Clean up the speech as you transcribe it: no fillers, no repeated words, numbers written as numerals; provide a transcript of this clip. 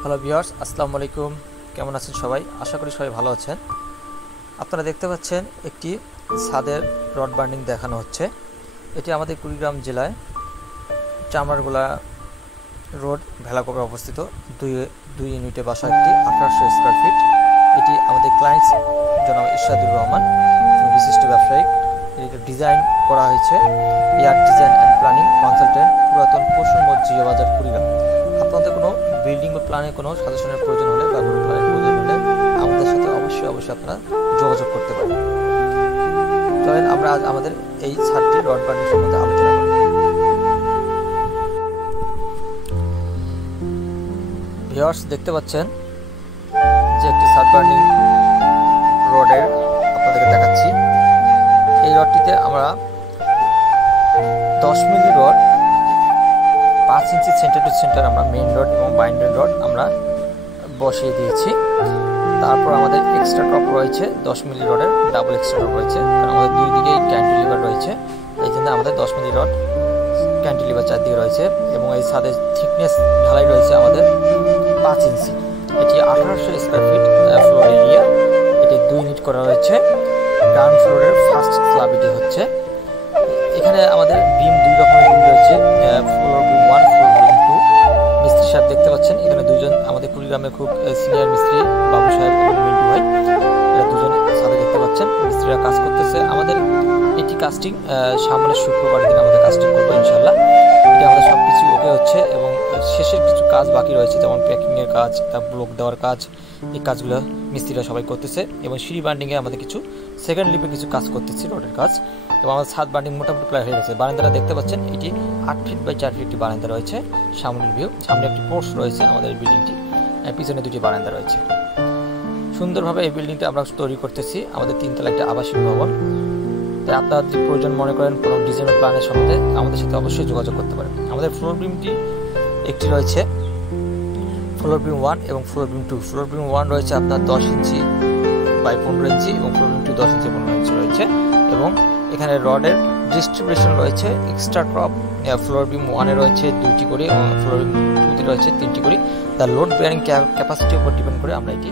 Hello viewers, আসসালামু আলাইকুম। কেমন আছেন সবাই? আশা করি সবাই ভালো আছেন। আপনারা দেখতে পাচ্ছেন একটি ছাদের রড বার্নিং দেখানো হচ্ছে। এটি আমাদের কুড়িগ্রাম জেলায় চামড়ারগোলা রোড ভেলাকোপে অবস্থিত দুই ইউনিটে বাসা একটি 1800 স্কোয়ার ফিট। এটি আমাদের ক্লায়েন্টস জনাব ইরশাদুর রহমান, বিশিষ্ট ব্যবসায়িক। এটি ডিজাইন করা হয়েছে air design and planning consultant, পুরাতন পশুর মসজিদ বাজার, কুড়িগ্রাম। আপনাদের কোনো বিল্ডিং বা প্ল্যানে কোনো সাজেশনের প্রয়োজন হলে বা কোনো প্ল্যানের প্রয়োজন হলে আমাদের সাথে অবশ্যই আপনারা যোগাযোগ করতে পারেন। চলেন আমরা আজ আমাদের এই ছাদটি রড বার্নিং সম্বন্ধে আলোচনা করি। ভিউয়ার্স, দেখতে পাচ্ছেন যে একটি ছাদ বার্নিং রডের আপনাদেরকে দেখাচ্ছি। এই রডটিতে আমরা 10 মিলি রড 5 ইঞ্চি সেন্টার টু সেন্টার আমরা মেইন রড এবং বাইন্ডার রড আমরা বসিয়ে দিয়েছি। তারপর আমাদের এক্সট্রা টপ রয়েছে 10 মিলি রডের, ডাবল এক্সট্রা টপ রয়েছে, কারণ আমাদের দুই দিকেই ক্যান্টিলিভার রয়েছে। এই জন্য আমাদের 10 মিলি রড ক্যান্টিলিভার চারদিকে রয়েছে। এবং এই ছাদের থিকনেস ঢালাই রয়েছে আমাদের 5 ইঞ্চি। এটি 1800 স্কোয়ার ফিট ফ্লোর এরিয়া। এটি 2 ইউনিট করা রয়েছে। গ্রাউন্ড ফ্লোরের ফার্স্ট স্ল্যাব এটি হচ্ছে। এখানে আমাদের বিম দুই রকমের বিম রয়েছে, ফ্লোর বিম 1, ফ্লোর বিম 2। মিস্ত্রি সাহেব দেখতে পাচ্ছেন এখানে দুইজন আমাদের কুড়িগ্রামে খুব সিনিয়র মিস্ত্রি, বাবু সাহেব এবং মিন্টু ভাই, এরা দুজন সাথে দেখতে পাচ্ছেন। মিস্ত্রিরা কাজ করতেছে। আমাদের এটি কাস্টিং সামনের শুক্রবার দিন আমাদের কাস্টিং করবো ইনশাল্লাহ। এটা আমাদের সব কিছু ওকে হচ্ছে এবং শেষের কিছু কাজ বাকি রয়েছে, যেমন প্যাকিংয়ের কাজ, তার ব্লক দেওয়ার কাজ। এই কাজগুলো মিস্ত্রিরা সবাই করতেছে। এবং সিঁড়ি বান্ডিংয়ে আমাদের কিছু সেকেন্ড লিপে কিছু কাজ করতেছি, রোডের কাজ। এবং আমাদের ছাদ বান্ডিং মোটামুটি প্রায় হয়ে গেছে। বারান্দাটা দেখতে পাচ্ছেন, এটি 8 ফিট বাই 4 ফিট একটি বারান্দা রয়েছে। সামনের ভিউ, সামনে একটি পোর্চ রয়েছে আমাদের বিল্ডিংটি, পিছনে দুটি বারান্দা রয়েছে। সুন্দরভাবে এই বিল্ডিংটা আমরা তৈরি করতেছি। আমাদের 3 তলা একটা আবাসিক ভবন। তাই আপনারা যদি প্রয়োজন মনে করেন কোনো ডিজাইন প্ল্যানের সম্বন্ধে আমাদের সাথে অবশ্যই যোগাযোগ করতে পারেন। আমাদের ফ্লোর বিমটি একটি রয়েছে ফ্লোর বিম 1 এবং ফ্লোর বিম 2। ফ্লোর বিম 1 রয়েছে আপনার 10 ইঞ্চি বাই 15 ইঞ্চি এবং ফ্লোর বিম 2 10 ইঞ্চি 15 ইঞ্চি রয়েছে। এবং এখানে রডের ডিস্ট্রিবিউশন রয়েছে এক্সট্রা টপ। ফ্লোর বিম 1 এ রয়েছে 2টি করে এবং ফ্লোর বিম 2 তে রয়েছে 3টি করে। তার লোড বেয়ারিং ক্যাপাসিটির উপর ডিপেন্ড করে আমরা এটি